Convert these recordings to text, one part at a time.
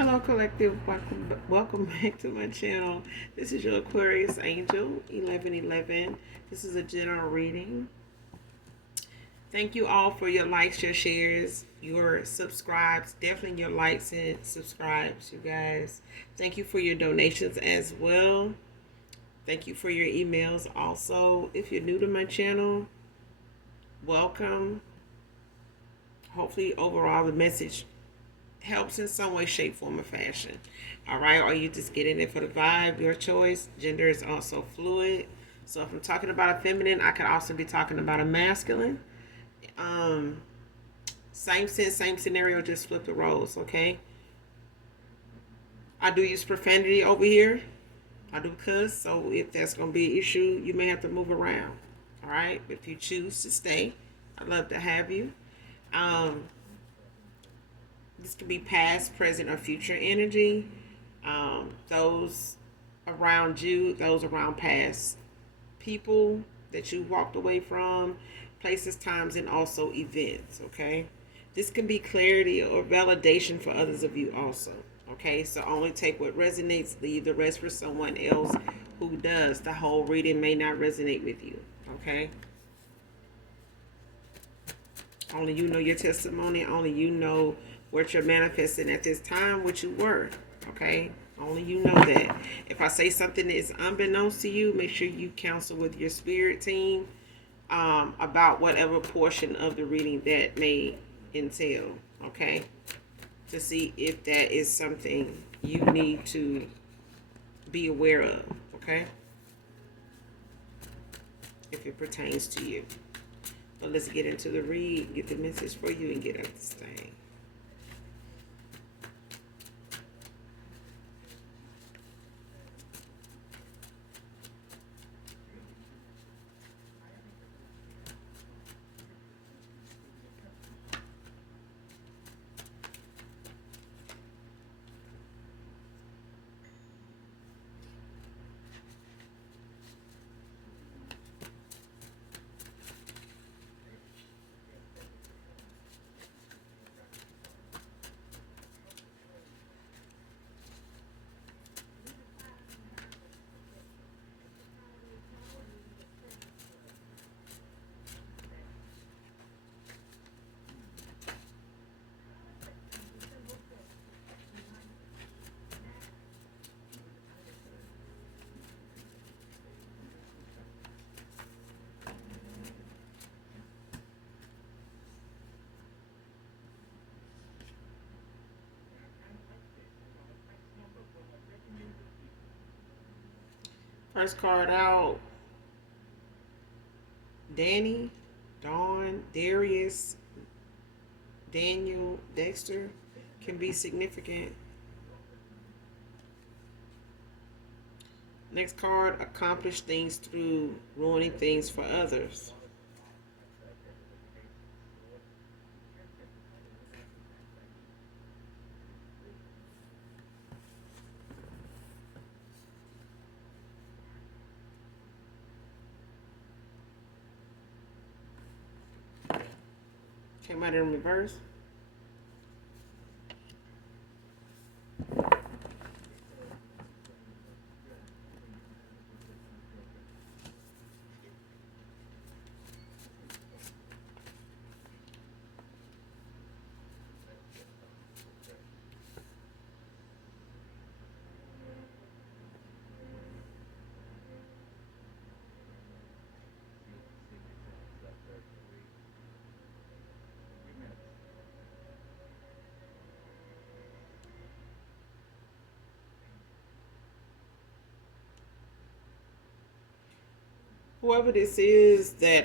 Hello, collective. Welcome back to my channel. This is your Aquarius Angel 1111. This is a general reading. Thank you all for your likes, your shares, your subscribes. Definitely your likes and subscribes, you guys. Thank you for your donations as well. Thank you for your emails also. If you're new to my channel, welcome. Hopefully, overall, the message helps in some way, shape, form, or fashion. All right, or you just get in it for the vibe, your choice. Gender is also fluid. So if I'm talking about a feminine, I could also be talking about a masculine. Um, Same sense, same scenario, just flip the roles, okay? I do use profanity over here. I do cuss, so if that's going to be an issue, you may have to move around. All right, but if you choose to stay, I'd love to have you. Um, this could be past, present, or future energy. Those around you, those around past people that you walked away from, places, times, and also events. Okay, this can be clarity or validation for others of you also. Okay, so only take what resonates, leave the rest for someone else who does. The whole reading may not resonate with you. Okay, only you know your testimony. Only you know what you're manifesting at this time, what you were. Okay? Only you know that. If I say something that is unbeknownst to you, make sure you counsel with your spirit team about whatever portion of the reading that may entail. Okay? To see if that is something you need to be aware of. Okay? If it pertains to you. But let's get into the read, get the message for you, and get out this thing. First card out, Danny, Dawn, Darius, Daniel, Dexter can be significant. Next card, accomplish things through ruining things for others. Came out in reverse. Whoever this is that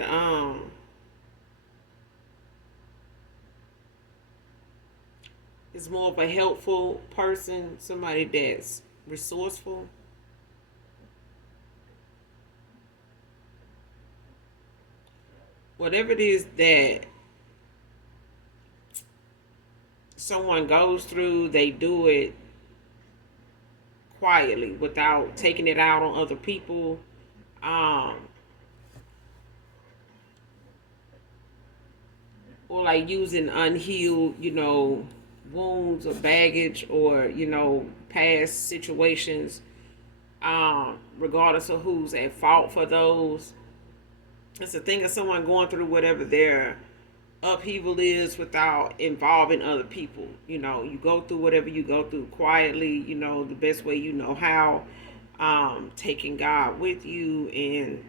is more of a helpful person, somebody that's resourceful. Whatever it is that someone goes through, they do it quietly without taking it out on other people. Um, or like using unhealed, wounds or baggage or, past situations, regardless of who's at fault for those. It's the thing of someone going through whatever their upheaval is without involving other people. You go through whatever you go through quietly, the best way you know how, taking God with you and,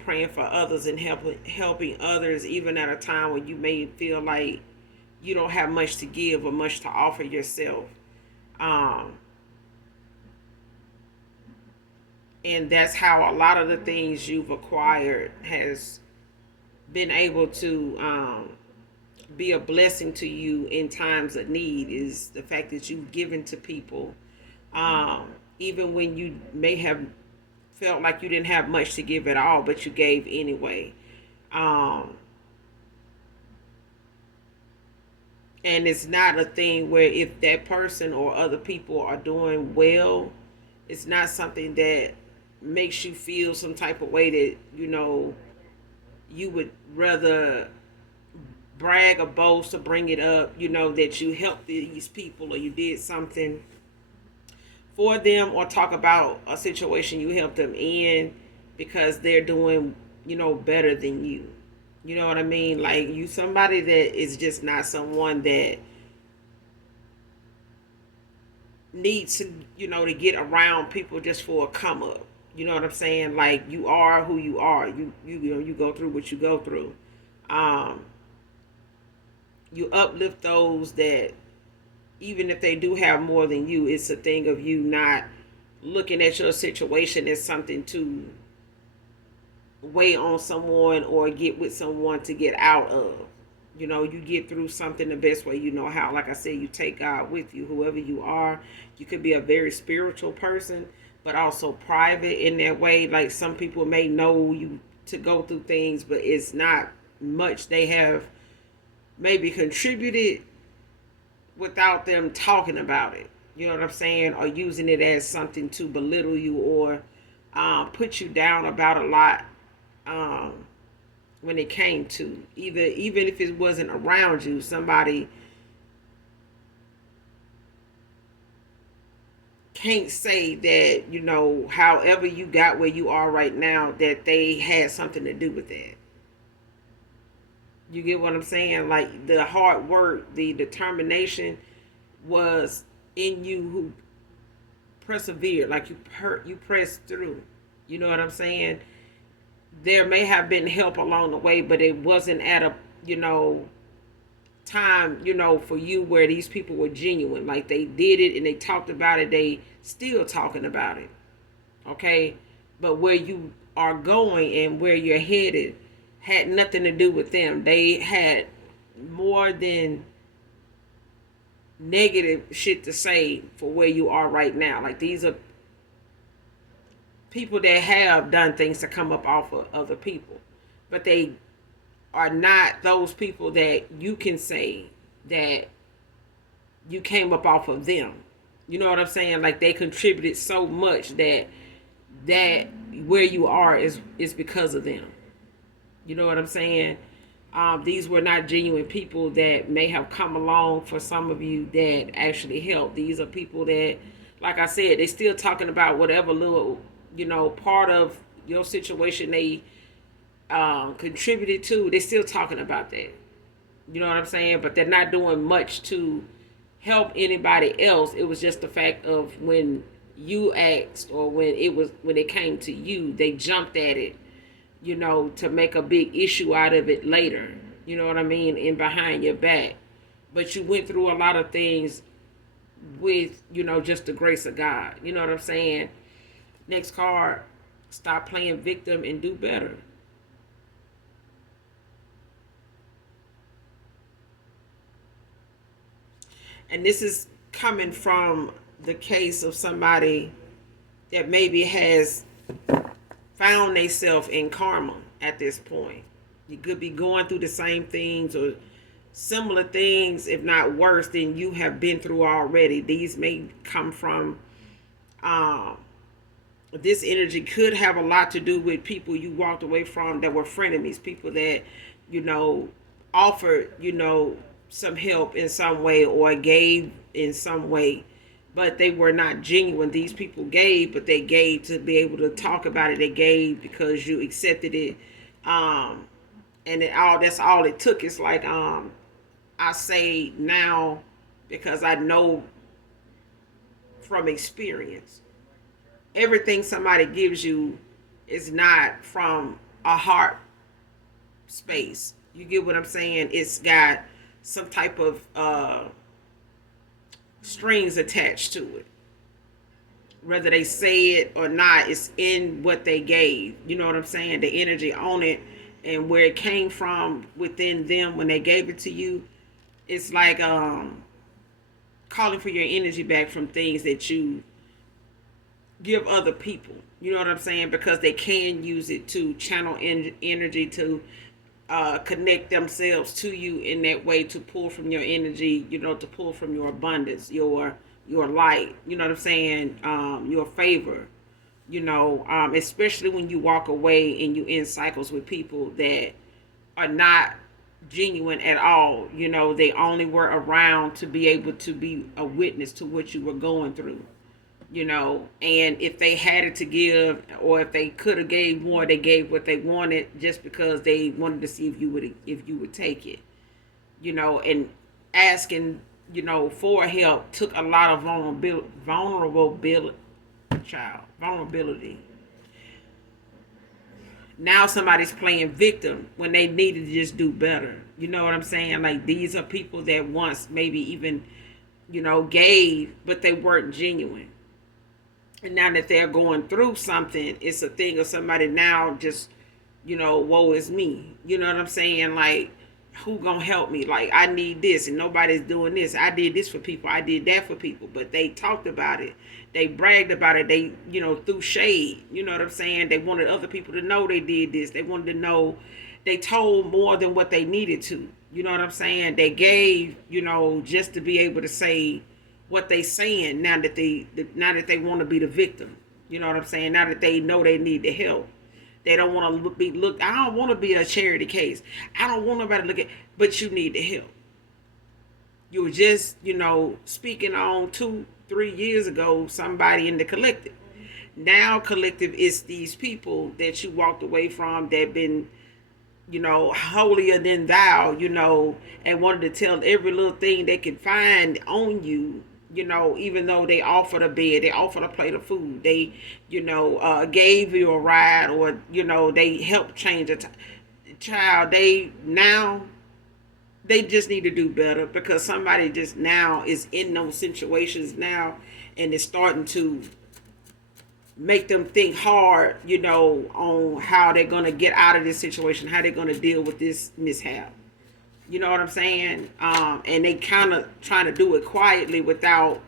praying for others and helping others, even at a time when you may feel like you don't have much to give or much to offer yourself. Um, and that's how a lot of the things you've acquired has been able to be a blessing to you in times of need, is the fact that you've given to people, even when you may have felt like you didn't have much to give at all, but you gave anyway. um, and it's not a thing where if that person or other people are doing well, it's not something that makes you feel some type of way that you would rather brag or boast or bring it up, that you helped these people or you did something for them, or talk about a situation you helped them in because they're doing, better than you. You know what I mean? Like, you somebody that is just not someone that needs to, to get around people just for a come up. You know what I'm saying? Like, you are who you are. You go through what you go through. Um, you uplift those that, even if they do have more than you, it's a thing of you not looking at your situation as something to weigh on someone or get with someone to get out of. You get through something the best way you know how. Like I said, you take God with you, whoever you are. You could be a very spiritual person, but also private in that way. Like, some people may know you to go through things, but it's not much they have maybe contributed without them talking about it. You know what I'm saying? Or using it as something to belittle you or put you down about a lot. Um, when it came to even if it wasn't around you, somebody can't say that, however you got where you are right now, that they had something to do with that. You get what I'm saying? Like, the hard work, the determination was in you, who persevered. Like, you pressed through. You know what I'm saying? There may have been help along the way, but it wasn't at a, time, for you where these people were genuine. Like, they did it and they talked about it. They still talking about it. Okay? But where you are going and where you're headed had nothing to do with them. They had more than negative shit to say for where you are right now. Like, these are people that have done things to come up off of other people, but they are not those people that you can say that you came up off of them. You know what I'm saying? Like, they contributed so much that where you are is because of them. You know what I'm saying? These were not genuine people that may have come along for some of you that actually helped. These are people that, like I said, they still talking about whatever little, part of your situation they contributed to. They still talking about that. You know what I'm saying? But they're not doing much to help anybody else. It was just the fact of when you asked, or when it came to you, they jumped at it, to make a big issue out of it later. You know what I mean? And behind your back. But you went through a lot of things with, just the grace of God. You know what I'm saying? Next card, stop playing victim and do better. And this is coming from the case of somebody that maybe has found themselves in karma at this point. You could be going through the same things or similar things, if not worse, than you have been through already. These may come from, this energy could have a lot to do with people you walked away from that were frenemies, people that, offered, some help in some way or gave in some way, but they were not genuine. These people gave, but they gave to be able to talk about it. They gave because you accepted it, um, and that's all it took. It's like I say now because I know from experience, everything somebody gives you is not from a heart space. You get what I'm saying? It's got some type of strings attached to it. Whether they say it or not, it's in what they gave. You know what I'm saying? The energy on it and where it came from within them when they gave it to you. It's like calling for your energy back from things that you give other people. You know what I'm saying? Because they can use it to channel energy to connect themselves to you in that way, to pull from your energy, to pull from your abundance, your light, you know what I'm saying, your favor, especially when you walk away and you end cycles with people that are not genuine at all. They only were around to be able to be a witness to what you were going through. And if they had it to give, or if they could have gave more, they gave what they wanted just because they wanted to see if you would take it. And asking for help took a lot of vulnerability. Now somebody's playing victim when they needed to just do better. You know what I'm saying? Like, these are people that once maybe even gave, but they weren't genuine. And now that they're going through something, it's a thing of somebody now just, woe is me. You know what I'm saying? Like, who gonna help me? Like, I need this and nobody's doing this. I did this for people. I did that for people. But they talked about it. They bragged about it. They, threw shade. You know what I'm saying? They wanted other people to know they did this. They wanted to know they told more than what they needed to. You know what I'm saying? They gave, just to be able to say what they saying now that they want to be the victim. You know what I'm saying? Now that they know they need the help. They don't want to be looked. I don't want to be a charity case. I don't want nobody to look at, but you need the help. You were just, speaking on 2-3 years ago, somebody in the collective. Now collective is these people that you walked away from that been, holier than thou, and wanted to tell every little thing they could find on you. Even though they offered a bed, they offered a plate of food, they, gave you a ride, or, they helped change a child. They just need to do better, because somebody just now is in those situations now, and it's starting to make them think hard, on how they're going to get out of this situation, how they're going to deal with this mishap. You know what I'm saying? And they kind of trying to do it quietly without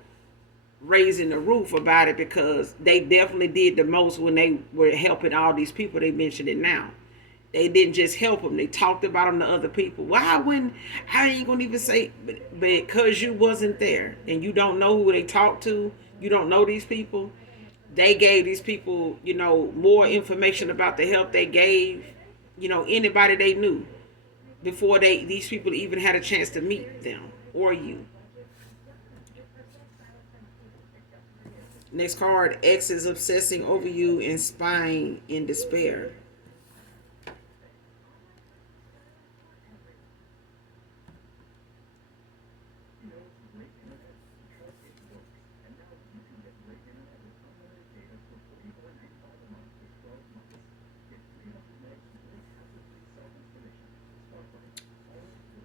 raising the roof about it, because they definitely did the most when they were helping all these people. They mentioned it now. They didn't just help them. They talked about them to other people. Why wouldn't, I ain't going to even say, because you wasn't there and you don't know who they talked to. You don't know these people. They gave these people, more information about the help they gave, anybody they knew, before these people even had a chance to meet them or you. Next card, X is obsessing over you and spying in despair.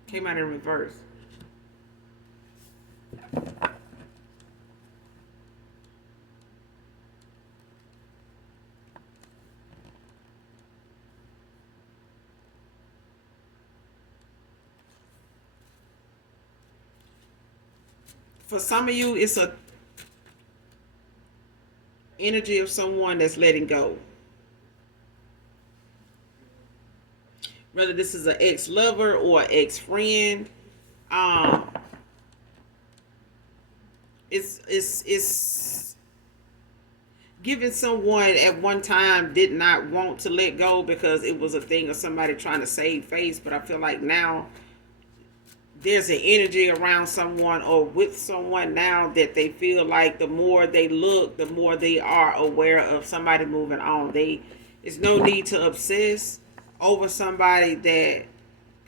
Came out in reverse. For some of you, it's a energy of someone that's letting go. Whether this is an ex-lover or ex-friend, it's giving someone at one time did not want to let go because it was a thing of somebody trying to save face. But I feel like now there's an energy around someone or with someone now that they feel like the more they look, the more they are aware of somebody moving on. There's no need to obsess over somebody that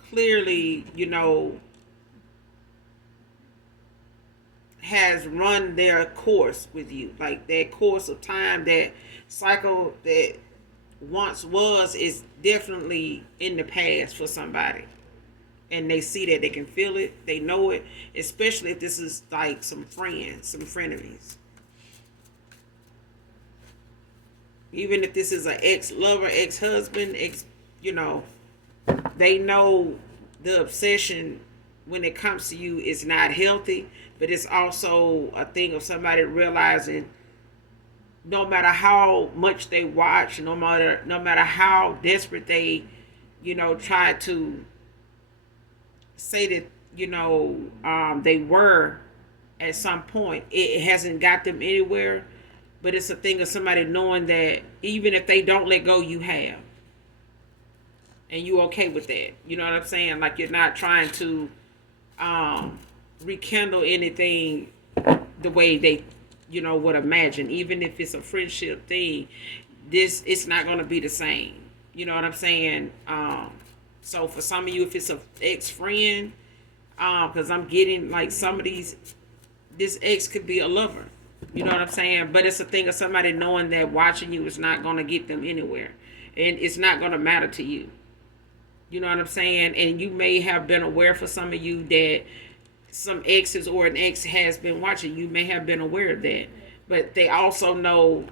clearly, has run their course with you. Like that course of time, that cycle that once was is definitely in the past for somebody. And they see that, they can feel it, they know it, especially if this is like some friends, some frenemies. Even if this is an ex-lover, ex-husband, you know, they know the obsession when it comes to you is not healthy, but it's also a thing of somebody realizing no matter how much they watch, no matter how desperate they, try to say that they were at some point, it hasn't got them anywhere. But it's a thing of somebody knowing that even if they don't let go, you have, and you okay with that. You know what I'm saying? Like you're not trying to rekindle anything the way they would imagine. Even if it's a friendship thing, it's not going to be the same. You know what I'm saying? So for some of you, if it's a ex-friend, because I'm getting like some of these, this ex could be a lover. You know what I'm saying? But it's a thing of somebody knowing that watching you is not going to get them anywhere, and it's not going to matter to you. You know what I'm saying? And you may have been aware for some of you that some exes or an ex has been watching. You may have been aware of that, but they also know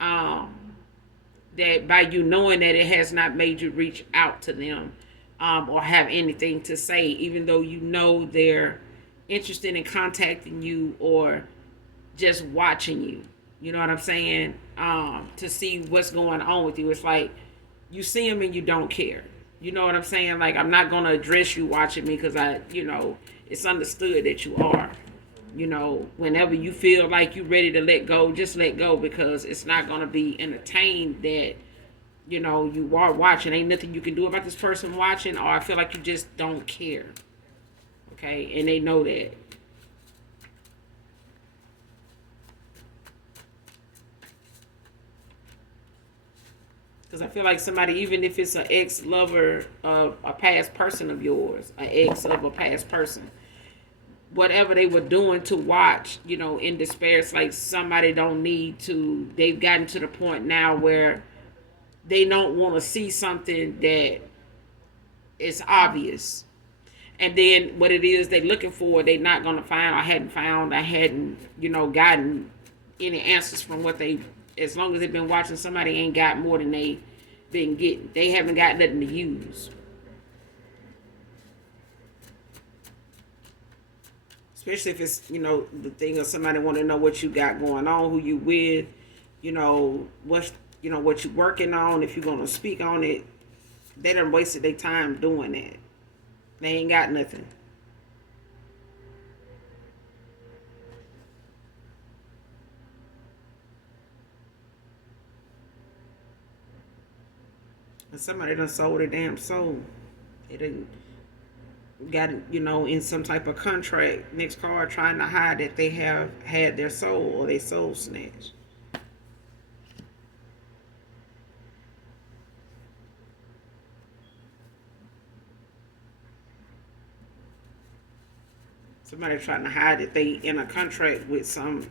um, that by you knowing that, it has not made you reach out to them or have anything to say, even though you know they're interested in contacting you or just watching you. You know what I'm saying? To see what's going on with you. It's like you see them and you don't care. You know what I'm saying? Like, I'm not going to address you watching me because it's understood that you are. Whenever you feel like you're ready to let go, just let go, because it's not going to be entertained that, you are watching. Ain't nothing you can do about this person watching, or I feel like you just don't care. Okay? And they know that. Because I feel like somebody, even if it's an ex-lover of a past person of yours, an ex of a past person, whatever they were doing to watch, in despair, it's like somebody don't need to, they've gotten to the point now where they don't want to see something that is obvious. And then what it is they're looking for, they're not going to find. I hadn't, gotten any answers from what they, as long as they've been watching, somebody ain't got more than they been getting. They haven't got nothing to use. Especially if it's, the thing of somebody want to know what you got going on, who you with, what you working on, if you're going to speak on it. They done wasted their time doing that. They ain't got nothing. And somebody done sold their damn soul. They didn't got, in some type of contract, next card, trying to hide that they have had their soul or their soul snatched. Somebody trying to hide that they in a contract with some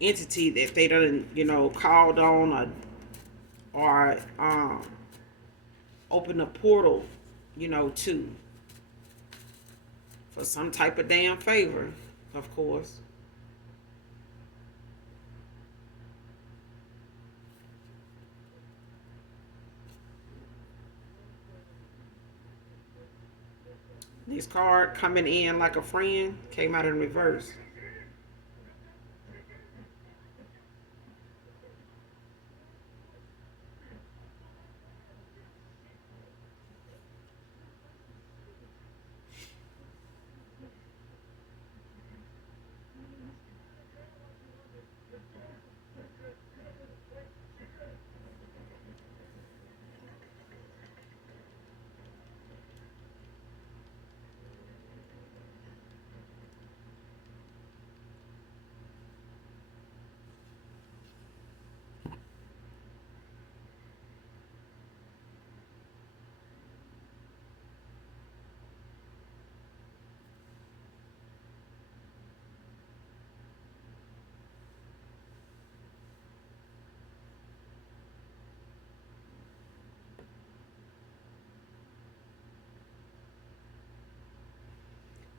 entity that they done, called on or open a portal, to, for some type of damn favor, of course. This card coming in like a friend came out in reverse.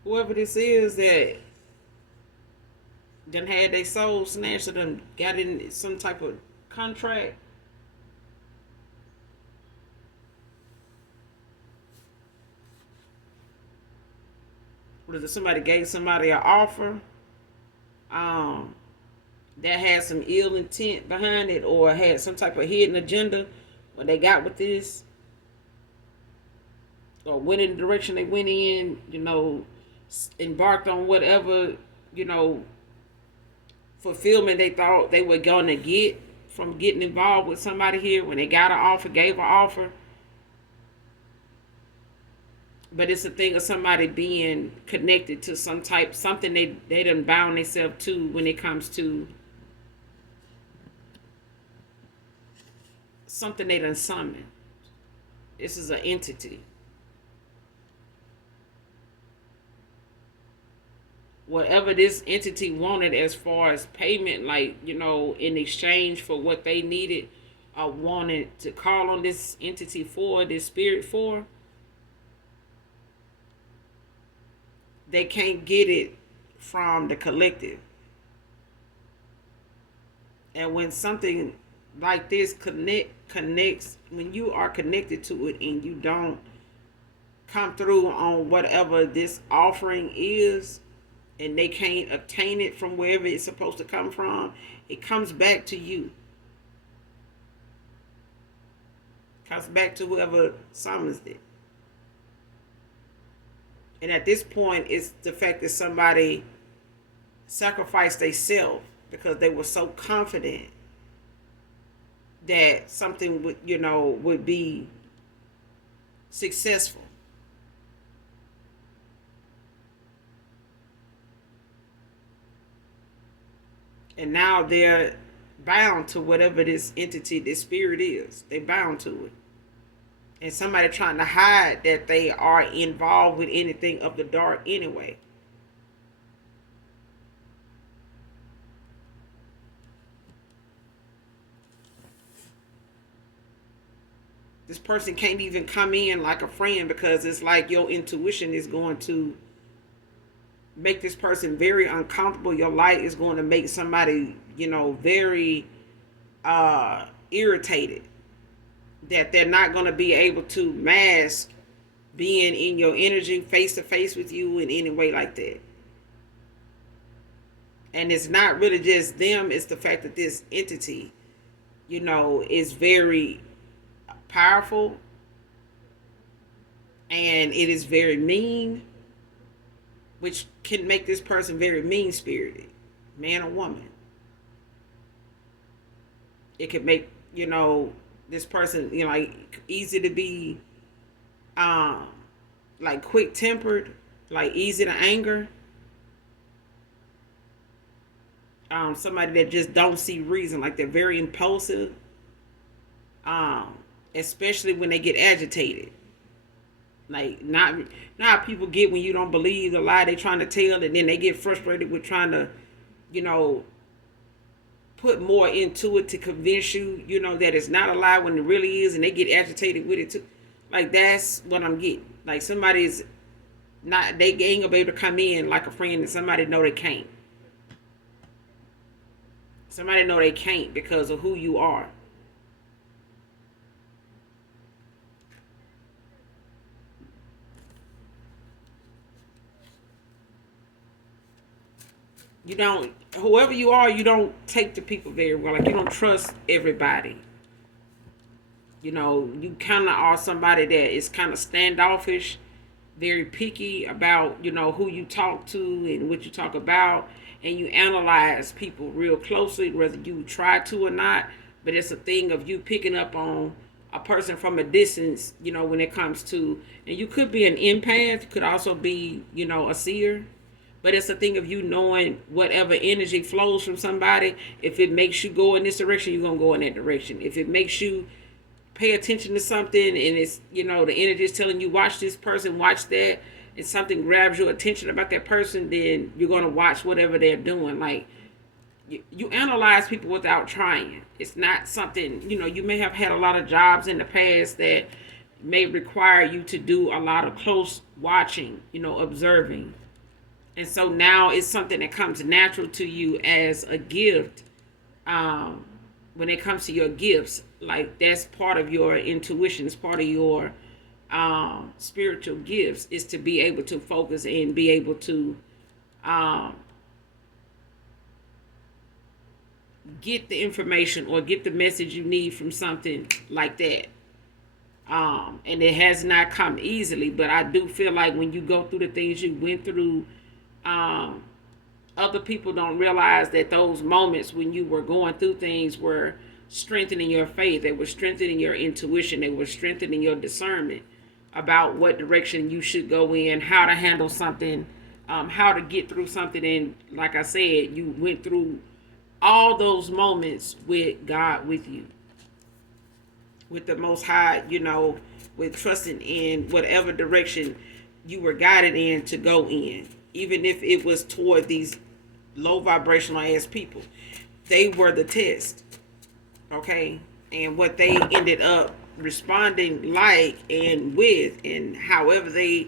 whoever this is that done had their soul snatched or done got in some type of contract. What is it? Somebody gave somebody an offer um, that had some ill intent behind it or had some type of hidden agenda when they got with this or went in the direction they went in, embarked on whatever, you know, fulfillment they thought they were going to get from getting involved with somebody here when they got an offer, gave an offer. But it's a thing of somebody being connected to something they done bound themselves to when it comes to something they done summoned. This is an entity. Whatever this entity wanted as far as payment, like, in exchange for what they needed or wanted to call on this entity for, this spirit for, they can't get it from the collective. And when something like this connects, when you are connected to it and you don't come through on whatever this offering is, and they can't obtain it from wherever it's supposed to come from, it comes back to you. Comes back to whoever summons it. And at this point, it's the fact that somebody sacrificed themselves because they were so confident that something would be successful. And now they're bound to whatever this entity, this spirit is. They're bound to it. And somebody trying to hide that they are involved with anything of the dark anyway. This person can't even come in like a friend because it's like your intuition is going to make this person very uncomfortable. Your light is going to make somebody, very irritated. That they're not going to be able to mask being in your energy face to face with you in any way like that. And it's not really just them, it's the fact that this entity, is very powerful and it is very mean, which can make this person very mean spirited, man or woman. It could make, this person, like easy to be, like quick tempered, like easy to anger. Somebody that just don't see reason, like they're very impulsive. Especially when they get agitated. Like not how people get when you don't believe the lie they're trying to tell, and then they get frustrated with trying to, put more into it to convince you, that it's not a lie when it really is, and they get agitated with it too. Like that's what I'm getting. Like somebody's not, they ain't gonna be able to come in like a friend, and somebody know they can't. Somebody know they can't because of who you are. You don't, whoever you are, you don't take to people very well. Like you don't trust everybody. You kind of are somebody that is kind of standoffish, very picky about, who you talk to and what you talk about. And you analyze people real closely, whether you try to or not. But it's a thing of you picking up on a person from a distance, when it comes to, and you could be an empath, could also be, a seer. But it's a thing of you knowing whatever energy flows from somebody. If it makes you go in this direction, you're going to go in that direction. If it makes you pay attention to something and it's, the energy is telling you, watch this person, watch that, and something grabs your attention about that person, then you're going to watch whatever they're doing. Like, you analyze people without trying. It's not something, you may have had a lot of jobs in the past that may require you to do a lot of close watching, observing. And so now it's something that comes natural to you as a gift. um, when it comes to your gifts, like that's part of your intuition, it's part of your spiritual gifts, is to be able to focus and be able to um, get the information or get the message you need from something like that. And it has not come easily, but I do feel like when you go through the things you went through, um, other people don't realize that those moments when you were going through things were strengthening your faith. They were strengthening your intuition. They were strengthening your discernment about what direction you should go in, how to handle something, how to get through something. And like I said, you went through all those moments with God with you, with the Most High, with trusting in whatever direction you were guided in to go in, even if it was toward these low vibrational ass people. They were the test, okay? And what they ended up responding like and with, and however they,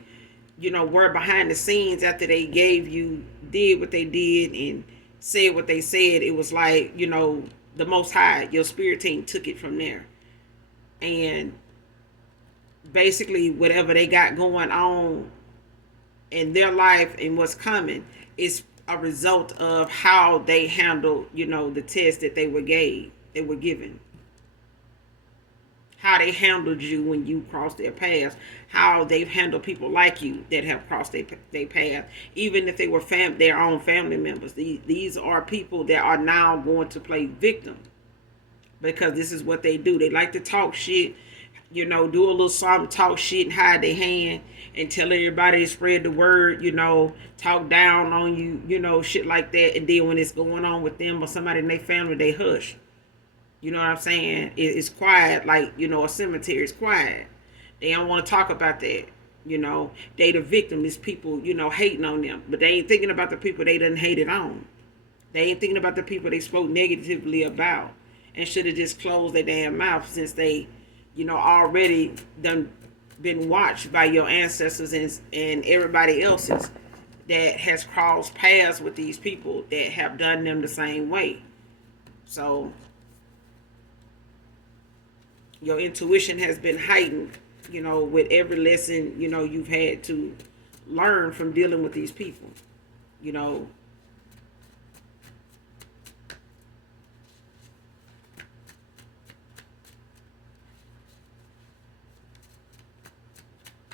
were behind the scenes after they did what they did and said what they said, it was like, the Most High, your spirit team took it from there. And basically, whatever they got going on in their life and what's coming is a result of how they handled, the test that they were given. How they handled you when you crossed their path. How they've handled people like you that have crossed their path. Even if they were their own family members. These are people that are now going to play victim. Because this is what they do. They like to talk shit, do a little something, talk shit and hide their hand and tell everybody to spread the word, talk down on you, shit like that. And then when it's going on with them or somebody in their family, they hush. You know what I'm saying? It's quiet, like, a cemetery is quiet. They don't want to talk about that. They the victim. These people, hating on them. But they ain't thinking about the people they done hated on. They ain't thinking about the people they spoke negatively about. And should have just closed their damn mouth since they, already done been watched by your ancestors and everybody else's that has crossed paths with these people that have done them the same way. So your intuition has been heightened, with every lesson, you've had to learn from dealing with these people,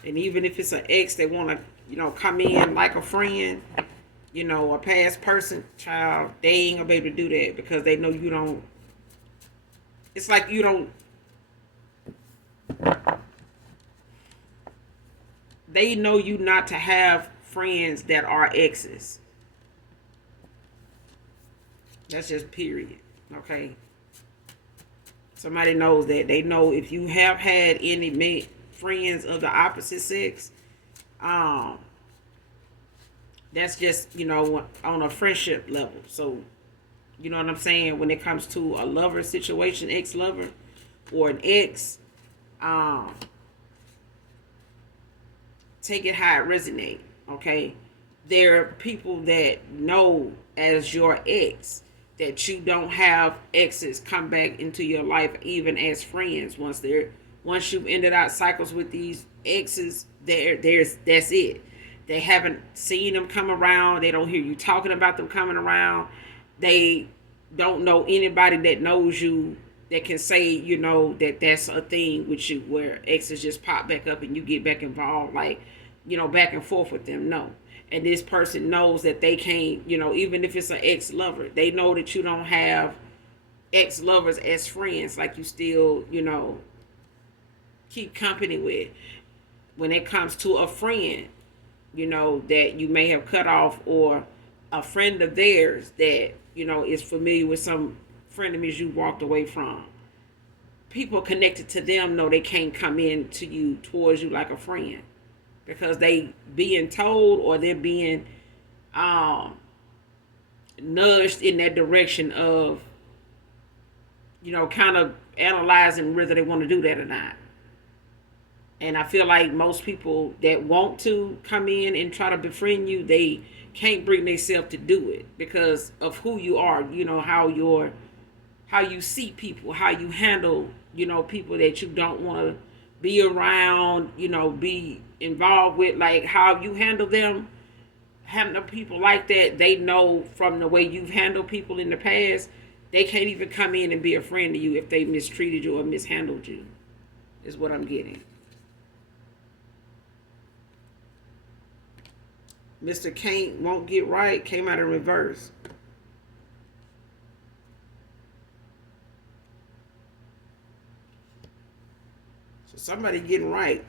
And even if it's an ex that want to, come in like a friend, a past person, child, they ain't gonna be able to do that because they know you don't. It's like you don't. They know you not to have friends that are exes. That's just period. Okay. Somebody knows that. They know if you have had any friends of the opposite sex, that's just, on a friendship level. So, you know what I'm saying? When it comes to a lover situation, ex-lover, or an ex, take it how it resonates, okay? There are people that know as your ex that you don't have exes come back into your life even as friends. Once you've ended out cycles with these exes, that's it. They haven't seen them come around. They don't hear you talking about them coming around. They don't know anybody that knows you that can say, that that's a thing with you where exes just pop back up and you get back involved, like, back and forth with them. No. And this person knows that they can't, even if it's an ex-lover, they know that you don't have ex-lovers as friends, like you still, keep company with. When it comes to a friend, that you may have cut off, or a friend of theirs that, is familiar with some frenemies you walked away from. People connected to them know they can't come in to you, towards you like a friend. Because they being told, or they're being nudged in that direction of, kind of analyzing whether they want to do that or not. And I feel like most people that want to come in and try to befriend you, they can't bring themselves to do it because of who you are. You know how you see people, how you handle, people that you don't want to be around, be involved with, like how you handle them, handle people like that. They know from the way you've handled people in the past, they can't even come in and be a friend to you if they mistreated you or mishandled you, is what I'm getting. Mr. Can't won't get right came out in reverse. So somebody getting right.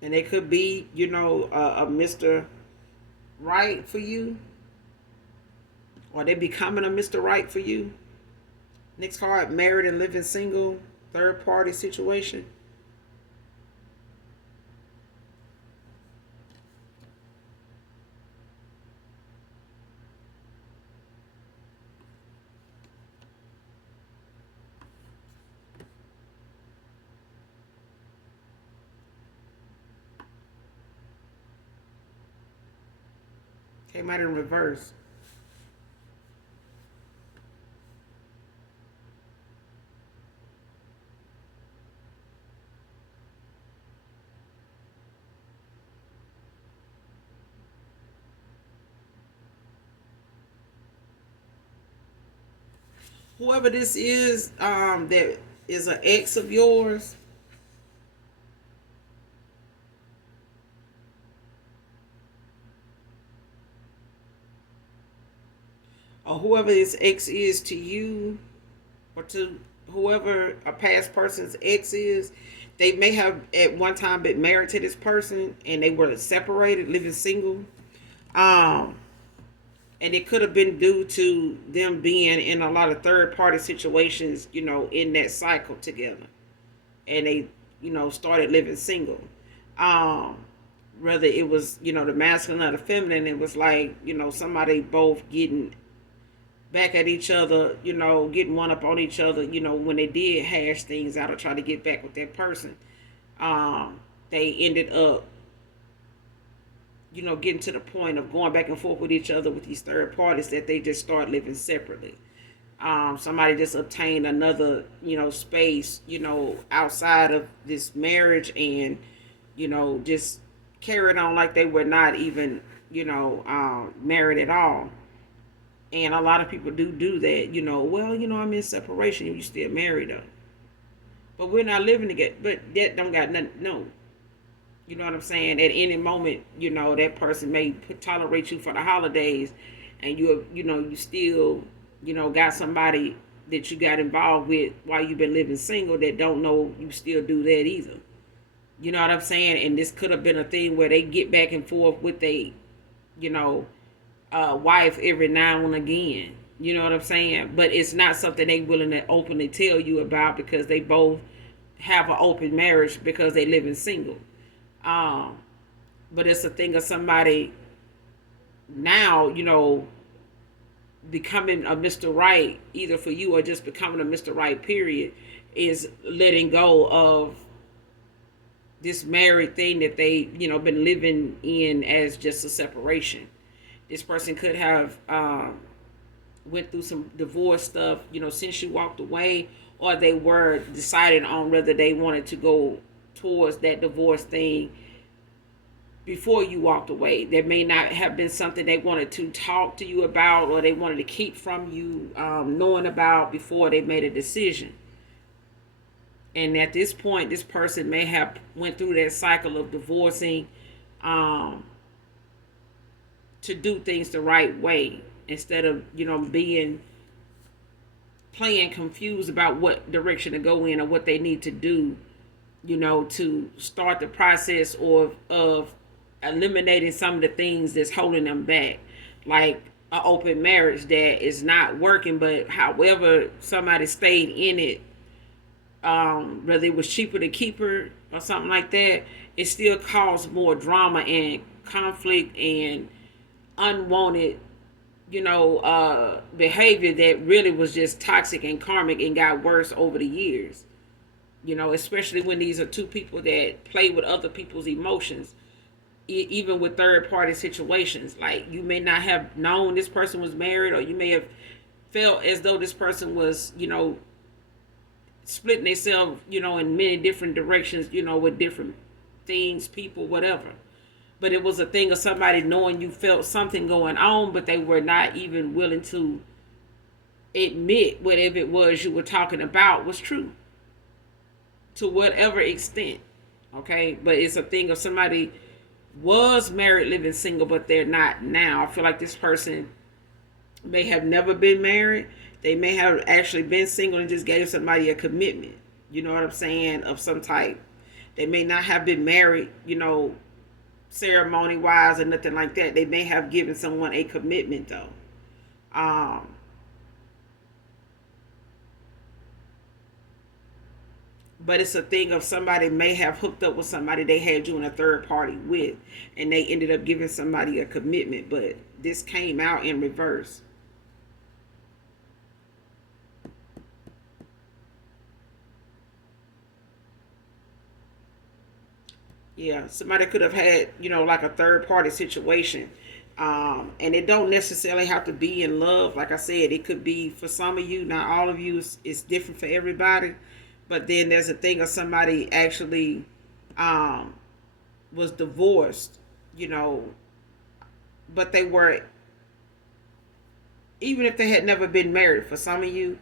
And they could be, a Mr. Right for you, or they becoming a Mr. Right for you. Next card, married and living single, third party situation. Came out in reverse. Whoever this is, that is an ex of yours, or whoever this ex is to you, or to whoever a past person's ex is, they may have at one time been married to this person and they were separated, living single. Um, and it could have been due to them being in a lot of third party situations, in that cycle together. And they, started living single. Um, Whether it was, the masculine or the feminine, it was like, somebody both getting back at each other, getting one up on each other, when they did hash things out or try to get back with that person. They ended up, getting to the point of going back and forth with each other with these third parties that they just start living separately. Somebody just obtained another, space, outside of this marriage and, just carried on like they were not even, married at all. And a lot of people do that, well, I'm in separation and you still married though. But we're not living together. But that don't got nothing, no. You know what I'm saying? At any moment, that person may tolerate you for the holidays and you still, got somebody that you got involved with while you've been living single that don't know you still do that either. You know what I'm saying? And this could have been a thing where they get back and forth with a, you know, wife every now and again. You know what I'm saying? But it's not something they willing to openly tell you about because they both have an open marriage because they live in single. Um, but it's a thing of somebody now, becoming a Mr. Right, either for you or just becoming a Mr. Right, period, is letting go of this married thing that they, been living in as just a separation. This person could have went through some divorce stuff, since you walked away, or they were deciding on whether they wanted to go towards that divorce thing before you walked away. There may not have been something they wanted to talk to you about or they wanted to keep from you knowing about before they made a decision. And at this point, this person may have went through that cycle of divorcing um, to do things the right way instead of being playing confused about what direction to go in or what they need to do, to start the process of eliminating some of the things that's holding them back, like an open marriage that is not working, but however somebody stayed in it, whether it was cheaper to keep her or something like that, it still caused more drama and conflict and unwanted, behavior that really was just toxic and karmic and got worse over the years. Especially when these are two people that play with other people's emotions, even with third party situations. Like, you may not have known this person was married, or you may have felt as though this person was, splitting themselves, in many different directions, with different things, people, whatever. But it was a thing of somebody knowing you felt something going on, but they were not even willing to admit whatever it was you were talking about was true, to whatever extent. Okay, but it's a thing of somebody was married, living single, but they're not now. I feel like this person may have never been married. They may have actually been single and just gave somebody a commitment. You know what I'm saying? Of some type. They may not have been married, ceremony wise or nothing like that. They may have given someone a commitment though. Um, but it's a thing of somebody may have hooked up with somebody they had you in a third party with, and they ended up giving somebody a commitment. But this came out in reverse. Yeah, somebody could have had, like a third party situation. And it don't necessarily have to be in love. Like I said, it could be for some of you, not all of you. It's different for everybody. But then there's a thing of somebody actually um, was divorced, you know, but they were, even if they had never been married, for some of you,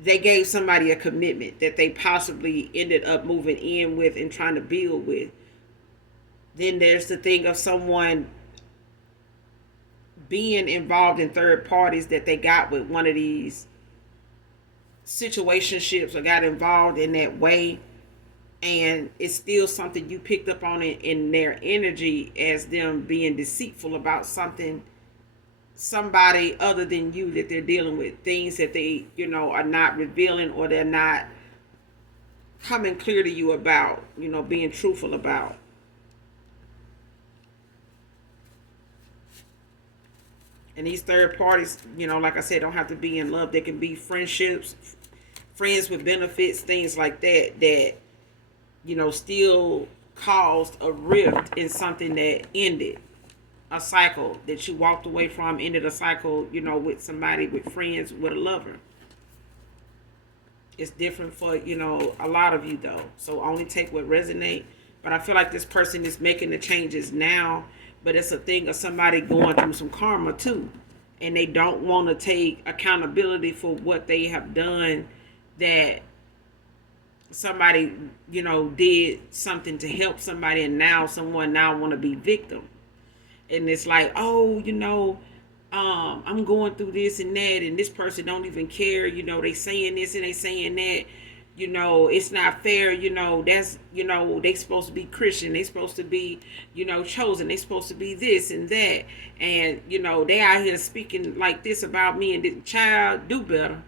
they gave somebody a commitment that they possibly ended up moving in with and trying to build with. Then there's the thing of someone being involved in third parties that they got with one of these situationships or got involved in that way, and it's still something you picked up on in their energy as them being deceitful about something, somebody other than you that they're dealing with, things that they are not revealing, or they're not coming clear to you about, being truthful about. And these third parties, like I said, don't have to be in love. They can be friendships, friends with benefits, things like that, that, still caused a rift in something that ended a cycle that you walked away from, ended a cycle, with somebody, with friends, with a lover. It's different for, a lot of you though. So only take what resonate. But I feel like this person is making the changes now, but it's a thing of somebody going through some karma too. And they don't want to take accountability for what they have done, that somebody, did something to help somebody, and now someone now want to be victim. And it's like, oh, I'm going through this and that, and this person don't even care, they saying this and they saying that, it's not fair, that's, they supposed to be Christian, they supposed to be, chosen, they supposed to be this and that, and they out here speaking like this about me, and the child, do better.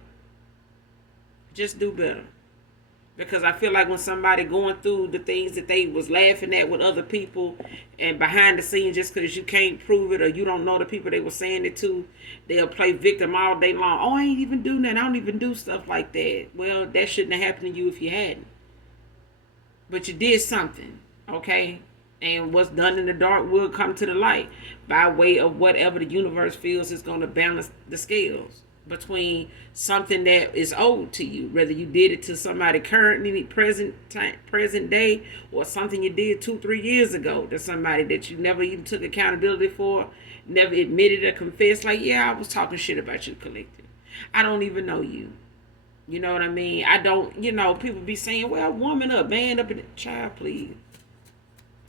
Just do better. Because I feel like when somebody going through the things that they was laughing at with other people, and behind the scenes, just because you can't prove it or you don't know the people they were saying it to, they'll play victim all day long. Oh, I ain't even doing that. I don't even do stuff like that. Well, that shouldn't have happened to you if you hadn't. But you did something, okay? And what's done in the dark will come to the light by way of whatever the universe feels is going to balance the scales between something that is owed to you, whether you did it to somebody currently present day, or something you did 2-3 years ago to somebody that you never even took accountability for, never admitted or confessed, like, yeah, I was talking shit about you, collective. I don't even know you. You know what I mean? I don't, people be saying, well, woman up, man up, in the child, please.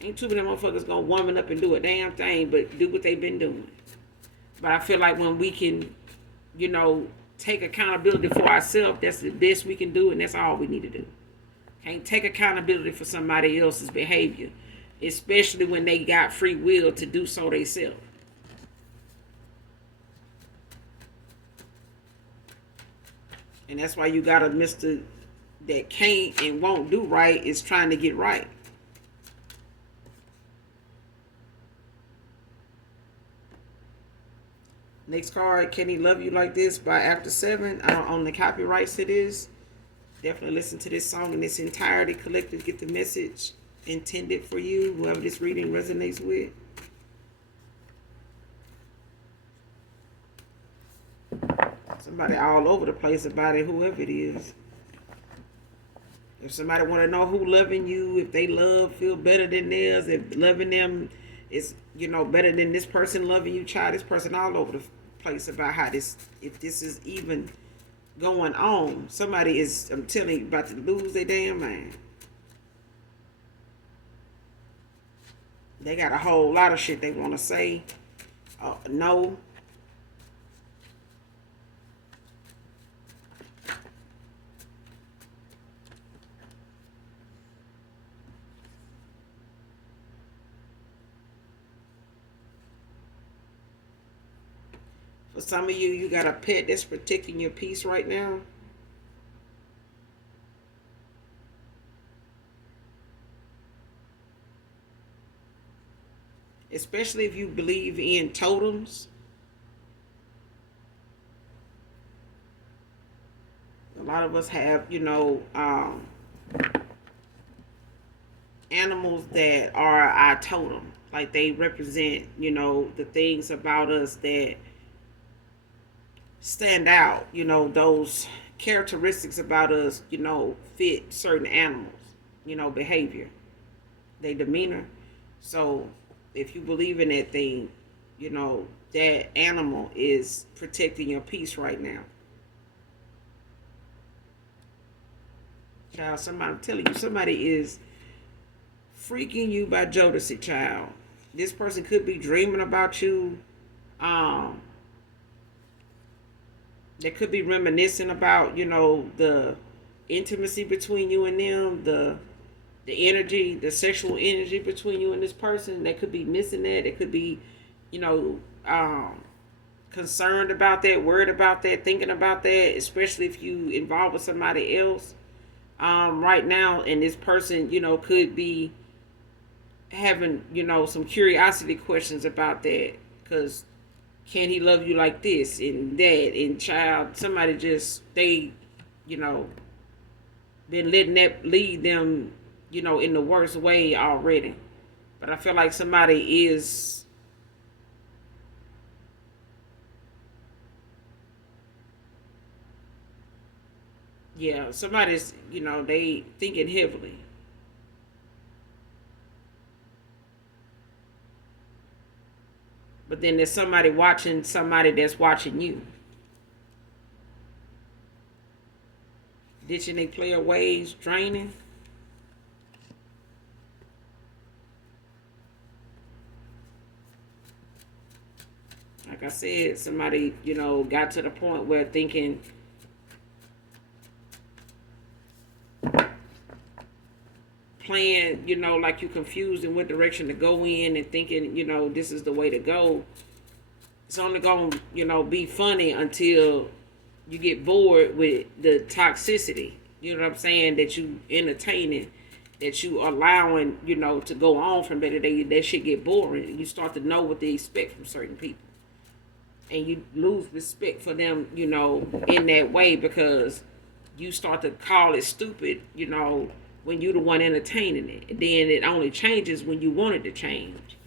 Ain't too many motherfuckers gonna woman up and do a damn thing, but do what they've been doing. But I feel like when we can, take accountability for ourselves, that's the best we can do, and that's all we need to do. Can't take accountability for somebody else's behavior, especially when they got free will to do so themselves. And that's why you got a Mr. that can't and won't do right is trying to get right. Next card, Can He Love You Like This by After 7. I don't own the copyrights to this. Definitely listen to this song in its entirety, collectively get the message intended for you, whoever this reading resonates with. Somebody all over the place about it, whoever it is. If somebody want to know who loving you, if they love feel better than theirs, if loving them is, better than this person loving you, child, this person all over the place about how this, if this is even going on. Somebody is, I'm telling you, about to lose their damn mind. They got a whole lot of shit they want to say. No. For some of you, you got a pet that's protecting your peace right now. Especially if you believe in totems. A lot of us have, animals that are our totem. Like they represent, the things about us that stand out. Those characteristics about us, fit certain animals, behavior, their demeanor. So if you believe in that thing, that animal is protecting your peace right now. Child, I'm telling you, somebody is freaking you by Jodeci, child. This person could be dreaming about you. They could be reminiscing about, the intimacy between you and them, the energy, the sexual energy between you and this person. They could be missing that. They could be, concerned about that, worried about that, thinking about that, especially if you involved with somebody else right now. And this person, could be having, some curiosity questions about that. Because can he love you like this and that? And child, somebody just, they, been letting that lead them, in the worst way already. But I feel like somebody is, somebody's, they thinking heavily. But then there's somebody watching somebody that's watching you. Ditching they player ways, draining. Like I said, somebody, got to the point where thinking, playing, like you confused in what direction to go in and thinking, this is the way to go. It's only going to, be funny until you get bored with the toxicity. You know what I'm saying? That you entertaining, that you allowing, to go on from that. That shit get boring. You start to know what they expect from certain people. And you lose respect for them, in that way, because you start to call it stupid, when you're the one entertaining it. And then it only changes when you want it to change.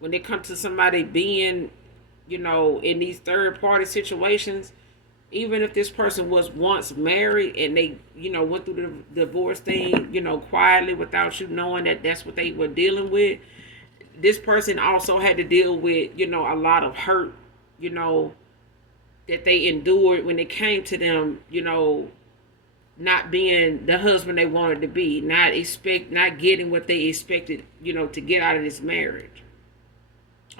When it comes to somebody being, in these third party situations, even if this person was once married and they, went through the divorce thing, quietly without you knowing that that's what they were dealing with, this person also had to deal with, a lot of hurt, that they endured when it came to them, not being the husband they wanted to be, not getting what they expected, to get out of this marriage.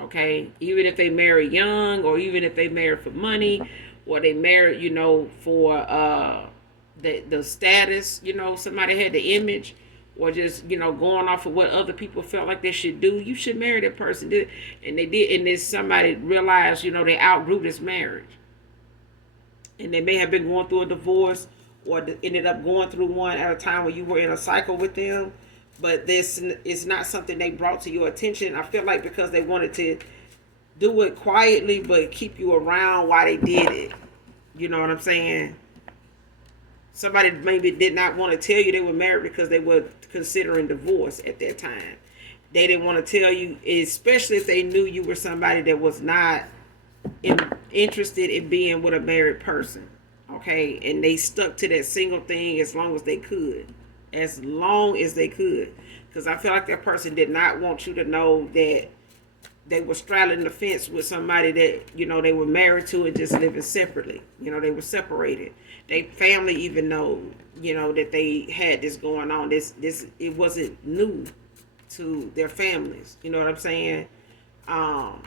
Okay, even if they marry young, or even if they marry for money, or they married, for the status, somebody had the image, or just, going off of what other people felt like they should do. You should marry that person, and they did, and then somebody realized, they outgrew this marriage, and they may have been going through a divorce, or ended up going through one at a time where you were in a cycle with them. But this is not something they brought to your attention. I feel like because they wanted to do it quietly, but keep you around while they did it. You know what I'm saying? Somebody maybe did not want to tell you they were married because they were considering divorce at that time. They didn't want to tell you, especially if they knew you were somebody that was not interested in being with a married person. Okay, and they stuck to that single thing as long as they could, as long as they could, because I feel like that person did not want you to know that they were straddling the fence with somebody that they were married to and just living separately. They were separated. They family even know that they had this going on. This it wasn't new to their families. You know what I'm saying? Um,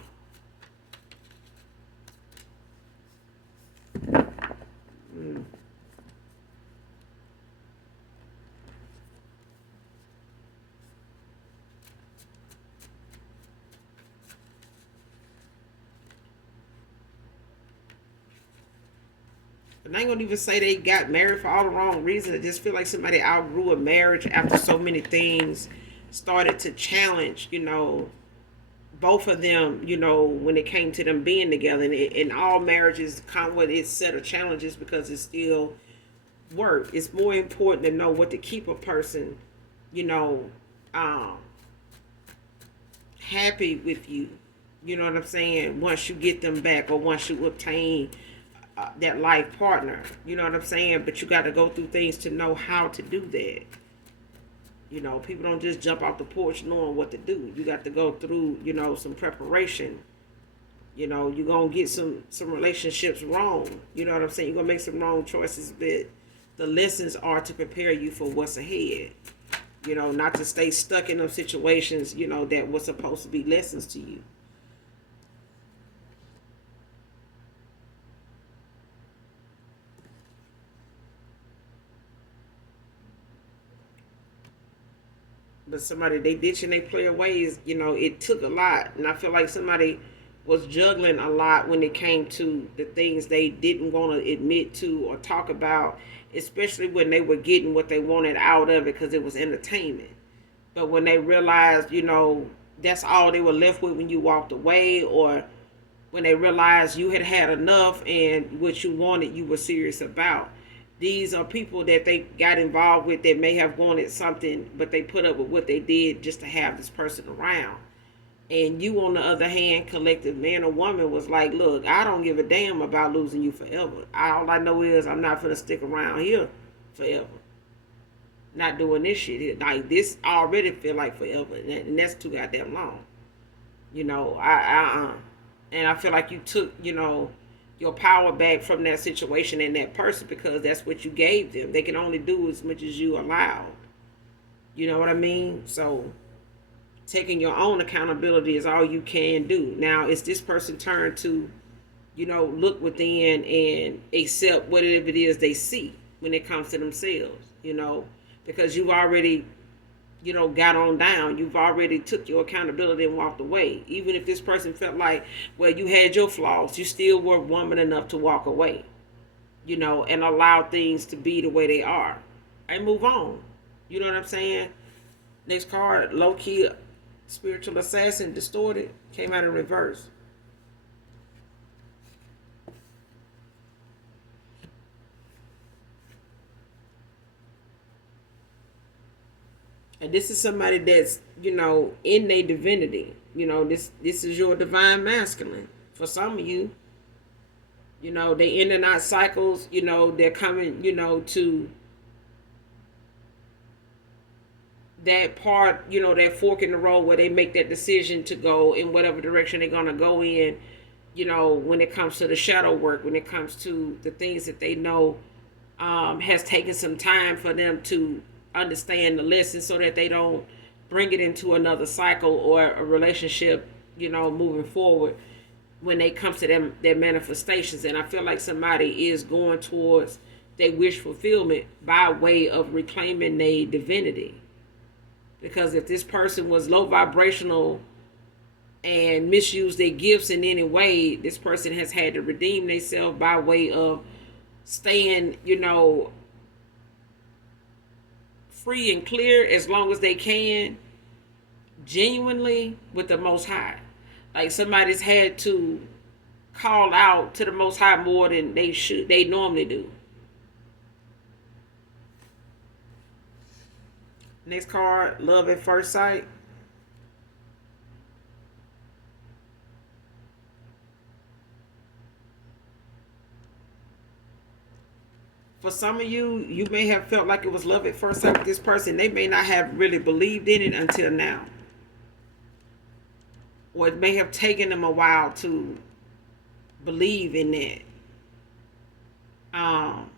mm. And I ain't gonna even say they got married for all the wrong reasons. I just feel like somebody outgrew a marriage after so many things started to challenge, both of them, when it came to them being together. And all marriages come with its set of challenges because it's still work. It's more important to know what to keep a person, you know, um, happy with you. You know what I'm saying? Once you get them back or once you obtain that life partner. You know what I'm saying? But you got to go through things to know how to do that. People don't just jump off the porch knowing what to do. You got to go through, some preparation. You're going to get some relationships wrong. You know what I'm saying? You're going to make some wrong choices, but the lessons are to prepare you for what's ahead. Not to stay stuck in those situations, that was supposed to be lessons to you. But somebody, they ditching they player ways, it took a lot. And I feel like somebody was juggling a lot when it came to the things they didn't want to admit to or talk about, especially when they were getting what they wanted out of it because it was entertainment. But when they realized, that's all they were left with when you walked away, or when they realized you had had enough and what you wanted you were serious about. These are people that they got involved with that may have wanted something, but they put up with what they did just to have this person around. And you, on the other hand, collective man or woman, was like, look, I don't give a damn about losing you forever. All I know is I'm not going to stick around here forever. Not doing this shit. Like, this already feel like forever. And that's too goddamn long. And I feel like you took, your power back from that situation and that person because that's what you gave them. They can only do as much as you allowed. You know what I mean? So taking your own accountability is all you can do. Now it's this person's turn to, look within and accept whatever it is they see when it comes to themselves, because you've already got on down. You've already took your accountability and walked away. Even if this person felt like, well, you had your flaws, you still were woman enough to walk away, and allow things to be the way they are and move on. You know what I'm saying? Next card, low key, spiritual assassin, distorted, came out in reverse. And this is somebody that's, in their divinity. This is your divine masculine. For some of you, they in and out cycles, they're coming, to that part, that fork in the road where they make that decision to go in whatever direction they're gonna go in, when it comes to the shadow work, when it comes to the things that they know has taken some time for them to understand the lesson so that they don't bring it into another cycle or a relationship, moving forward when they come to them their manifestations. And I feel like somebody is going towards their wish fulfillment by way of reclaiming their divinity. Because if this person was low vibrational and misused their gifts in any way, this person has had to redeem themselves by way of staying, free and clear as long as they can, genuinely with the Most High. Like somebody's had to call out to the Most High more than they normally do. Next card, love at first sight. For some of you, you may have felt like it was love at first sight with this person. They may not have really believed in it until now. Or it may have taken them a while to believe in that. Um,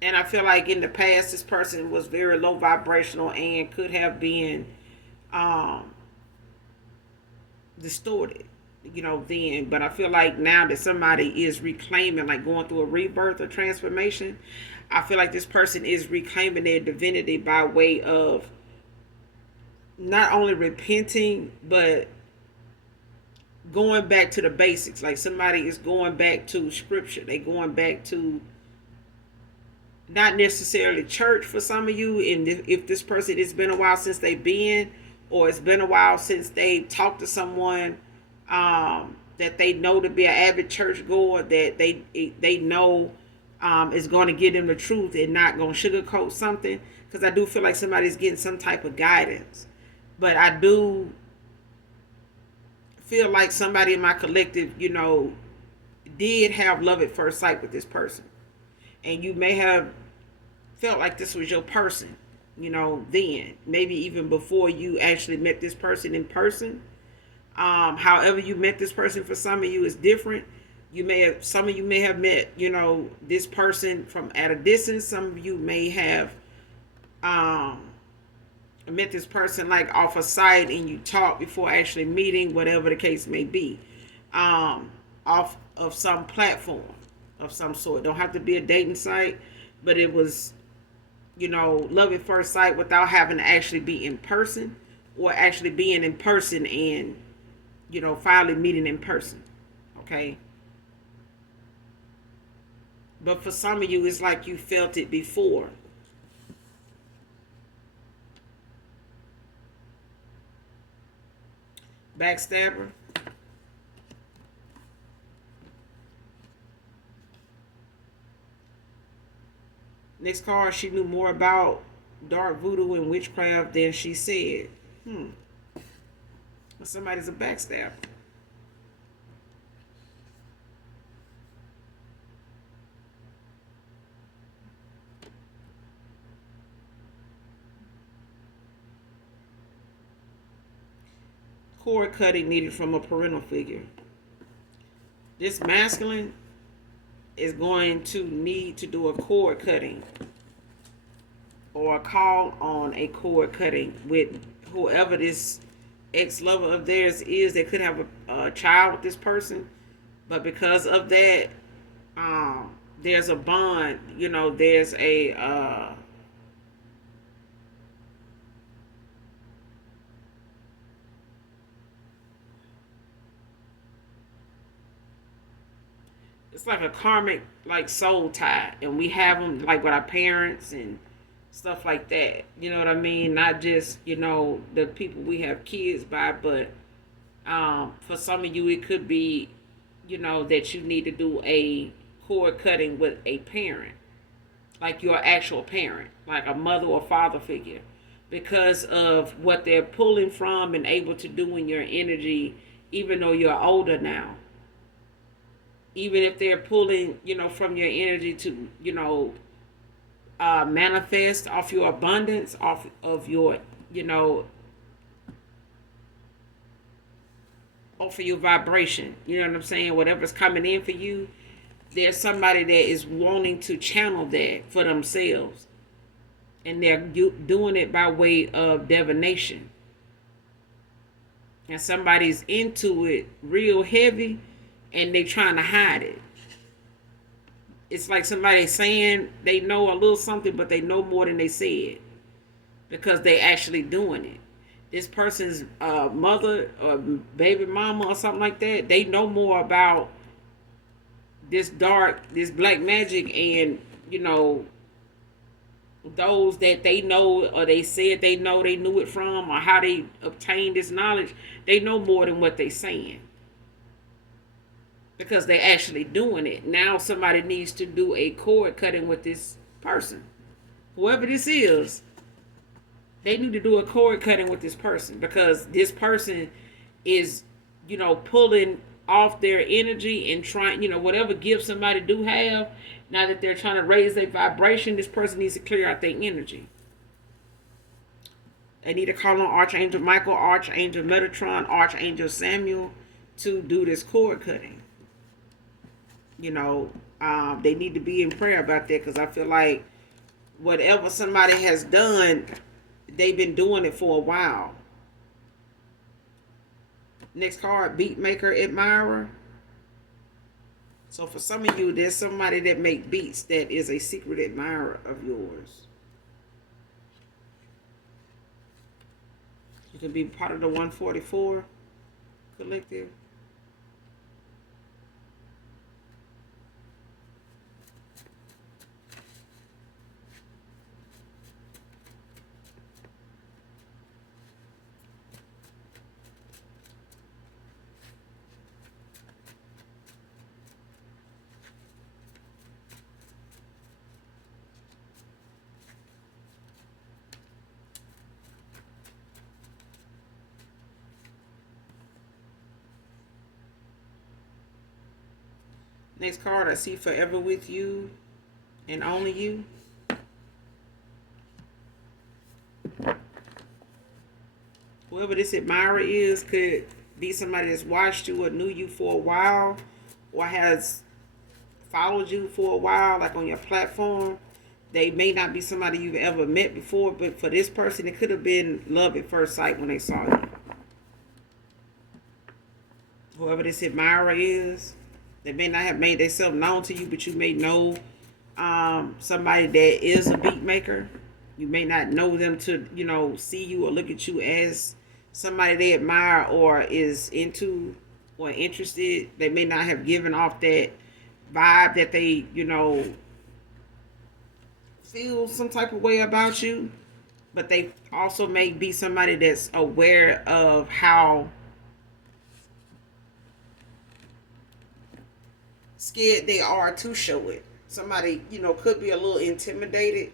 and I feel like in the past, this person was very low vibrational and could have been um, distorted, then. But I feel like now that somebody is reclaiming, like going through a rebirth or transformation, I feel like this person is reclaiming their divinity by way of not only repenting, but going back to the basics. Like somebody is going back to scripture. They going back to not necessarily church for some of you. And if this person, it's been a while since they've been, or it's been a while since they talked to someone that they know to be an avid church goer, that they know is going to give them the truth and not going to sugarcoat something. Because I do feel like somebody's getting some type of guidance. But I do feel like somebody in my collective, did have love at first sight with this person. And you may have felt like this was your person, then. Maybe even before you actually met this person in person. However you met this person, for some of you is different. Some of you may have met, this person from at a distance. Some of you may have met this person like off a site and you talked before actually meeting, whatever the case may be, off of some platform of some sort. Don't have to be a dating site, but it was, love at first sight without having to actually be in person, or actually being in person and, finally meeting in person. Okay. But for some of you, it's like you felt it before. Backstabber. Next card, she knew more about dark voodoo and witchcraft than she said. Somebody's a backstabber. Cord cutting needed from a parental figure. This masculine is going to need to do a cord cutting or a call on a cord cutting with whoever this ex-lover of theirs is. They could have a child with this person, but because of that, there's a bond. There's a it's like a karmic, like, soul tie, and we have them like with our parents and stuff like that. You know what I mean? Not just the people we have kids by, but for some of you it could be that you need to do a cord cutting with a parent, like your actual parent, like a mother or father figure, because of what they're pulling from and able to do in your energy, even though you're older now. Even if they're pulling, from your energy to, manifest off your abundance, off of your, off of your vibration. You know what I'm saying? Whatever's coming in for you, there's somebody that is wanting to channel that for themselves. And they're doing it by way of divination. And somebody's into it real heavy, and they trying to hide it. It's like somebody saying they know a little something, but they know more than they said, because they actually doing it. This person's mother or baby mama or something like that, they know more about this black magic and, those that they know or they said they know they knew it from or how they obtained this knowledge, they know more than what they saying because they actually doing it. Now somebody needs to do a cord cutting with this person. Whoever this is, they need to do a cord cutting with this person because this person is, pulling off their energy and trying, whatever gift somebody do have, now that they're trying to raise their vibration, this person needs to clear out their energy. They need to call on Archangel Michael, Archangel Metatron, Archangel Samuel to do this cord cutting. They need to be in prayer about that because I feel like whatever somebody has done, they've been doing it for a while. Next card, beat maker, admirer. So for some of you, there's somebody that make beats that is a secret admirer of yours. You can be part of the 144 collective. Next card, I see forever with you and only you. Whoever this admirer is could be somebody that's watched you or knew you for a while or has followed you for a while, like on your platform. They may not be somebody you've ever met before, but for this person, it could have been love at first sight when they saw you. Whoever this admirer is, they may not have made themselves known to you, but you may know somebody that is a beat maker. You may not know them to, see you or look at you as somebody they admire or is into or interested. They may not have given off that vibe that they, feel some type of way about you. But they also may be somebody that's aware of how scared they are to show it. Somebody, could be a little intimidated.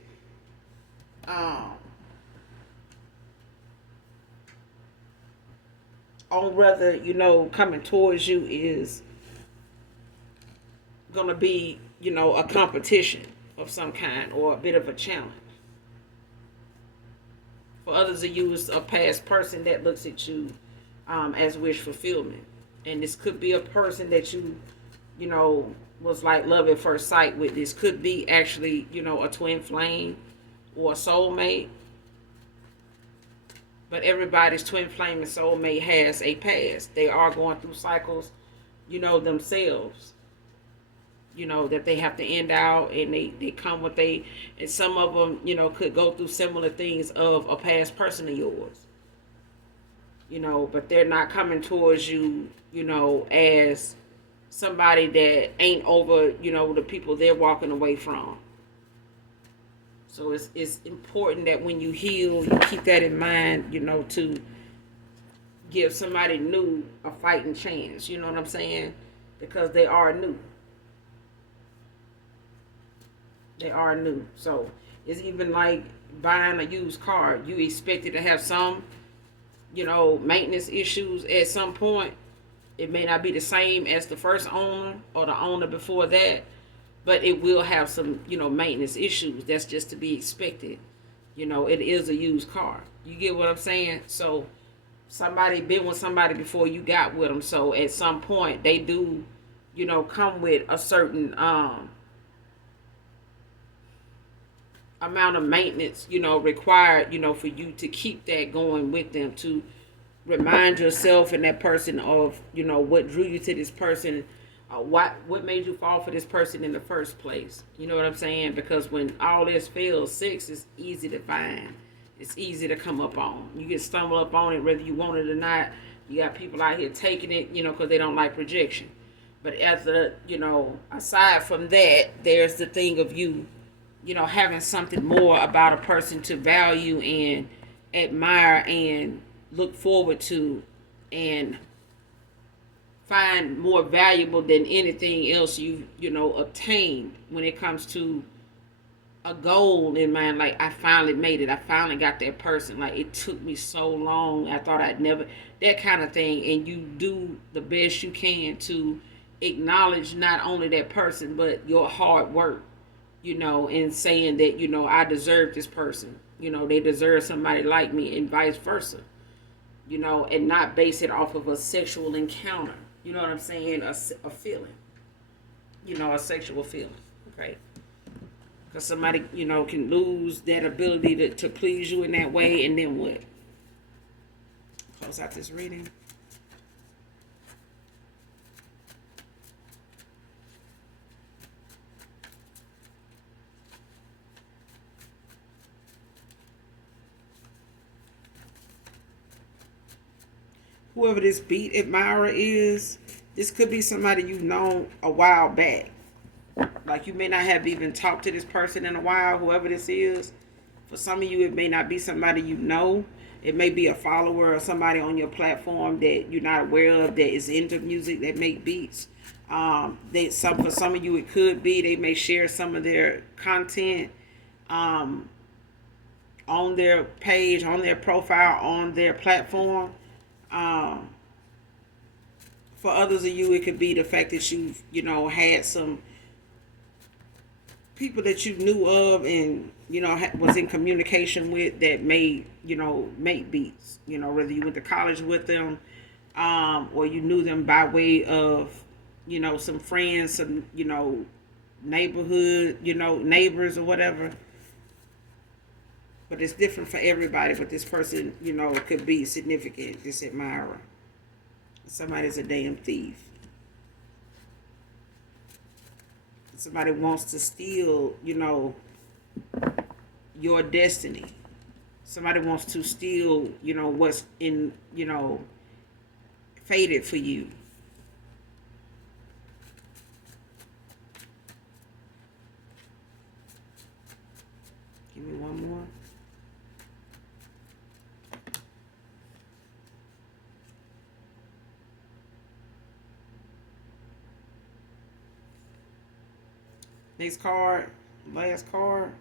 On whether, coming towards you is going to be, a competition of some kind or a bit of a challenge. For others of you, it's a past person that looks at you as wish fulfillment. And this could be a person that you was like love at first sight with. This could be actually, a twin flame or a soulmate. But everybody's twin flame and soulmate has a past. They are going through cycles, themselves. That they have to end out and they come with and some of them, could go through similar things of a past person of yours. But they're not coming towards you, as somebody that ain't over, the people they're walking away from. So it's important that when you heal, you keep that in mind, to give somebody new a fighting chance. You know what I'm saying? Because they are new. They are new. So it's even like buying a used car. You expect it to have some, maintenance issues at some point. It may not be the same as the first owner or the owner before that, but it will have some, maintenance issues. That's just to be expected. It is a used car. You get what I'm saying? So somebody been with somebody before you got with them. So at some point they do, come with a certain amount of maintenance, required, for you to keep that going with them, to remind yourself and that person of, what drew you to this person, what made you fall for this person in the first place. You know what I'm saying? Because when all this fails, sex is easy to find. It's easy to come up on. You can stumble up on it whether you want it or not. You got people out here taking it, because they don't like projection. But aside from that, there's the thing of you having something more about a person to value and admire and look forward to and find more valuable than anything else you obtained when it comes to a goal in mind. Like, I finally made it, I finally got that person, like it took me so long, I thought I'd never, that kind of thing. And you do the best you can to acknowledge not only that person but your hard work, and saying that, I deserve this person, they deserve somebody like me, and vice versa, and not base it off of a sexual encounter. You know what I'm saying? A feeling, a sexual feeling. Okay. Because somebody, can lose that ability to please you in that way, and then what? Close out this reading. Whoever this beat admirer is, this could be somebody you've known a while back. Like, you may not have even talked to this person in a while, whoever this is. For some of you, it may not be somebody you know. It may be a follower or somebody on your platform that you're not aware of that is into music, that make beats. For some of you, it could be they may share some of their content on their page, on their profile, on their platform. Um, for others of you, it could be the fact that you've had some people that you knew of and was in communication with that made make beats, whether you went to college with them, or you knew them by way of some friends, some neighborhood, neighbors or whatever. But it's different for everybody. But this person, could be significant, this admirer. Somebody's a damn thief. Somebody wants to steal, your destiny. Somebody wants to steal, what's in, fated for you. Give me one more. Next card, last card.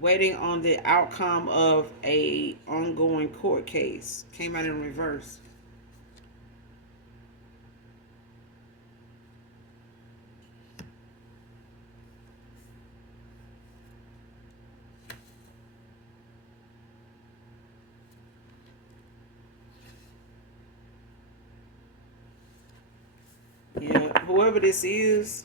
Waiting on the outcome of a ongoing court case. Came out in reverse. Yeah, whoever this is,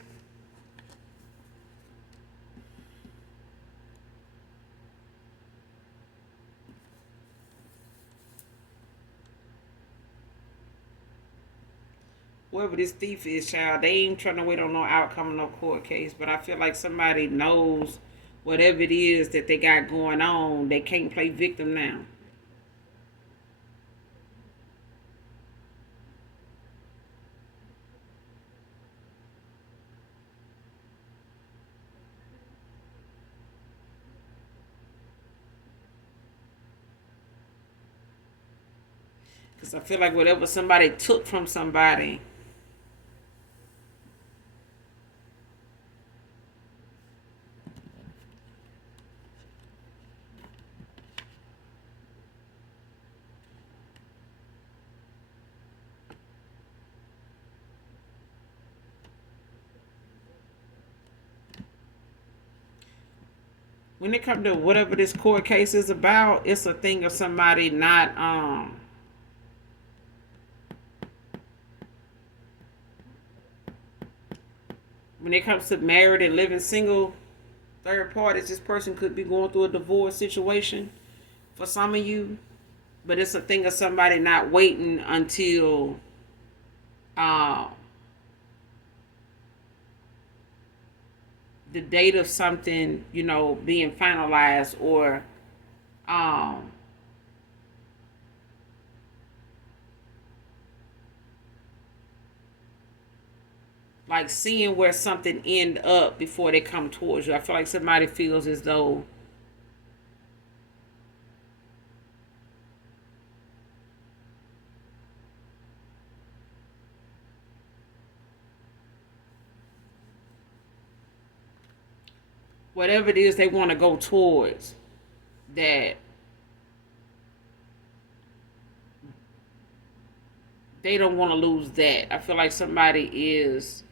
whoever this thief is, child, they ain't trying to wait on no outcome of no court case. But I feel like somebody knows whatever it is that they got going on, they can't play victim now. Because I feel like whatever somebody took from somebody, when it comes to whatever this court case is about, it's a thing of somebody not when it comes to married and living single third parties, this person could be going through a divorce situation for some of you. But it's a thing of somebody not waiting until uh, the date of something, being finalized, or um, like seeing where something end up before they come towards you. I feel like somebody feels as though whatever it is they want to go towards, that they don't want to lose that. I feel like somebody is,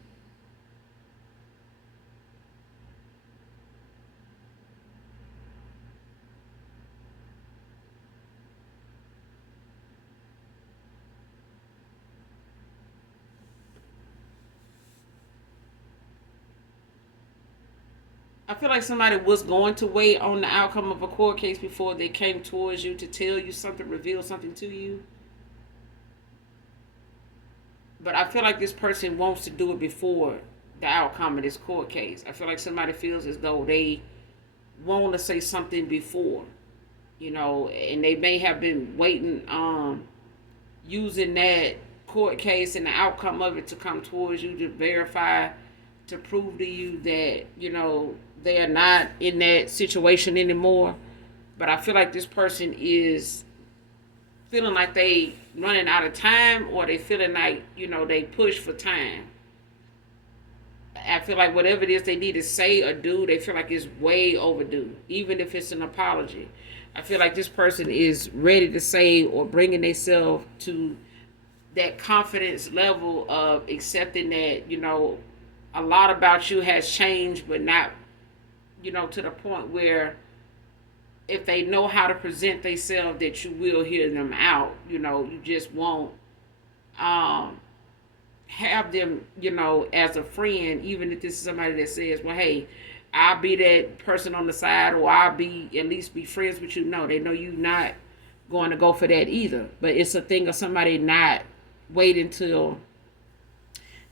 I feel like somebody was going to wait on the outcome of a court case before they came towards you to tell you something, reveal something to you. But I feel like this person wants to do it before the outcome of this court case. I feel like somebody feels as though they want to say something before, and they may have been waiting, using that court case and the outcome of it to come towards you to verify, to prove to you that, they are not in that situation anymore. But I feel like this person is feeling like they running out of time, or they feeling like, they push for time. I feel like whatever it is they need to say or do, they feel like it's way overdue, even if it's an apology. I feel like this person is ready to say or bringing themselves to that confidence level of accepting that, a lot about you has changed, but not, to the point where if they know how to present themselves, that you will hear them out. You just won't have them, as a friend, even if this is somebody that says, well, hey, I'll be that person on the side, or I'll be at least be friends with you. No, they know you not going to go for that either. But it's a thing of somebody not waiting till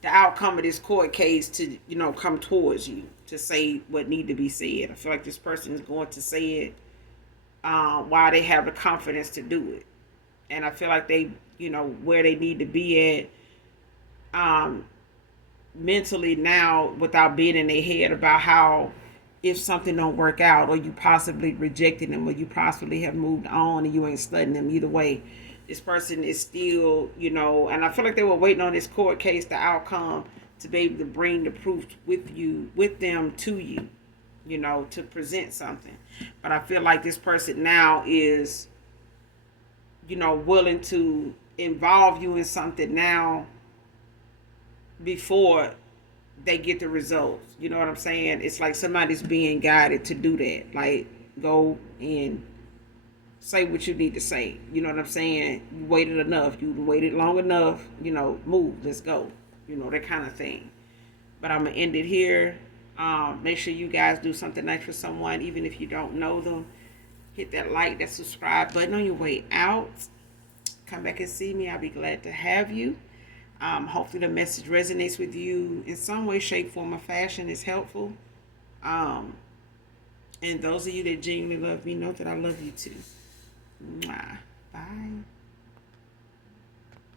the outcome of this court case to, come towards you to say what need to be said. I feel like this person is going to say it while they have the confidence to do it. And I feel like they, where they need to be at, mentally now, without being in their head about how, if something don't work out, or you possibly rejected them, or you possibly have moved on and you ain't studying them, either way, this person is still, and I feel like they were waiting on this court case, the outcome, to be able to bring the proof with them to you, to present something. But I feel like this person now is, willing to involve you in something now before they get the results. You know what I'm saying? It's like somebody's being guided to do that. Like, go and say what you need to say. You know what I'm saying? You waited enough. You waited long enough. Move. Let's go. That kind of thing. But I'm going to end it here. Make sure you guys do something nice for someone, even if you don't know them. Hit that like, that subscribe button on your way out. Come back and see me. I'll be glad to have you. Hopefully the message resonates with you in some way, shape, form, or fashion. Is helpful. And those of you that genuinely love me know that I love you too. Mwah. Bye.